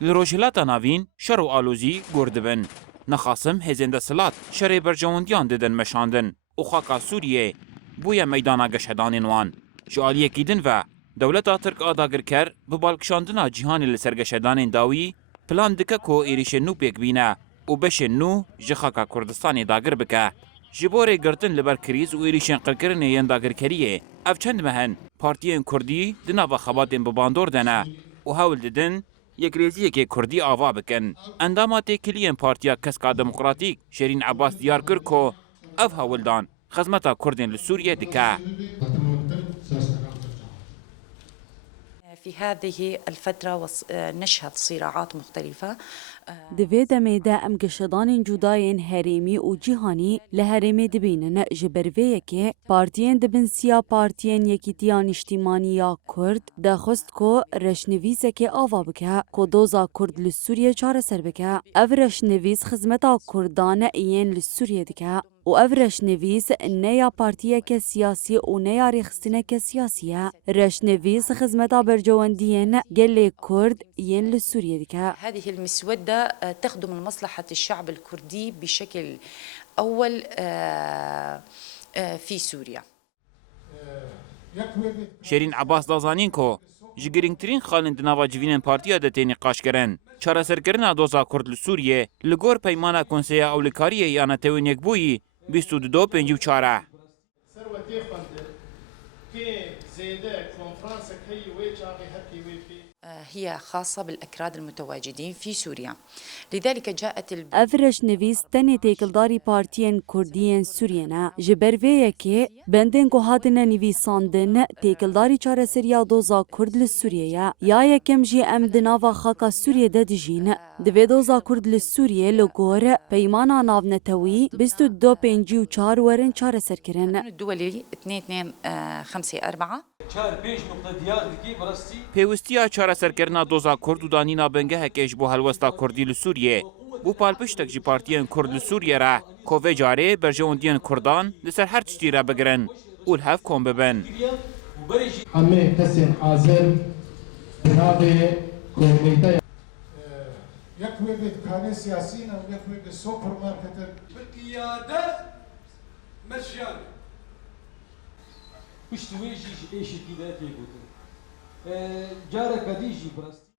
لروجهلاتا ناوین شر و آلوزی گردبن. نخاسم هزینده سلات شر برجواندیان دیدن مشاندن و خاکا سوریه بویا میدانا گشهدان وان. جالیه کیدن و دولت ترک آداگر کر به بالکشاندنا جهانی لسرگشهدان داوی پلان دکه کو ایریش نو پیک بینه و بش نو جخاکا کردستانی داگر بکه. جبور گرتن لبر کریز و ایریشن قرکرن ین داگر کریه. اف چند مهن پارتیین کردی دنا و خباتین بباندور دنه و هول ددن یک ریزیه که کردی آوا بکن. اندامات کلین پارتیا کسکا دموکراتیک شیرین عباس دیار کر کو اف هول دان خدمتا کردین لسوریه دکه. في هذه الفترة نشهد صراعات مختلفة. دوی دمیده ام گشتان جداین هریمی و جهانی لهرمی دبینن جبرویه که پارتین دبن سیا پارتین یکیتیان اجتماعی یا کرد دخست کو رشنویسه که آوا بکه کو دوزا کرد لسوریه چاره سر بکه او رشنویس خدمتا کردانه این لسوریه دکه و او رشنویس نیا پارتیه که سیاسی و نیا ریخستنه که سیاسیه رشنویس خدمتا برجواندین گله کرد این لسوریه دکه. هذه المسودة تخدم مصلحة الشعب الكردي بشكل أول في سوريا. شیرین عباس دازانین کو جگرینگترین خالن دناوا جوینن پارتیا دتی نقاش کرن چاره سرکرنا دوزا کرد لسوریه لگور پیمانا کنسیا اولیکاریه یانا تون یک بویی 22 54 هي خاصة بالأكراد المتواجدين في سوريا. لذلك جاءت افرش نویس تنی تیکلداری پارتین کردین سورینا جبرویه که بندن گوهادن نویساندن تیکلداری چاره سریا دوزا کرد لسوریه یا یکم جی ام دناوا خاکا سوریه دجین دوی دوزا کرد لسوریه لگور پیمانا ناونتوی 22 54 ورن چاره سر کرن. الدولي 2254 پیوستیا چاره سرکرنا دوزا کرد و دانینا بنگه هکش بو هلوستا کردی لسوریه بو پالپشتک جی پارتیان کرد لسوریه را کوه جاره برجواندیان کردان لسر هر چتی را بگرن اول هف کن ببن. همه کسی حاضر جناب کمیته یک وقت کار سیاسی نه یک وقت سوپرمارکت بقیاده مشیان پشت ویجی ایشی کیده تیگوتن جاره کدیجی برست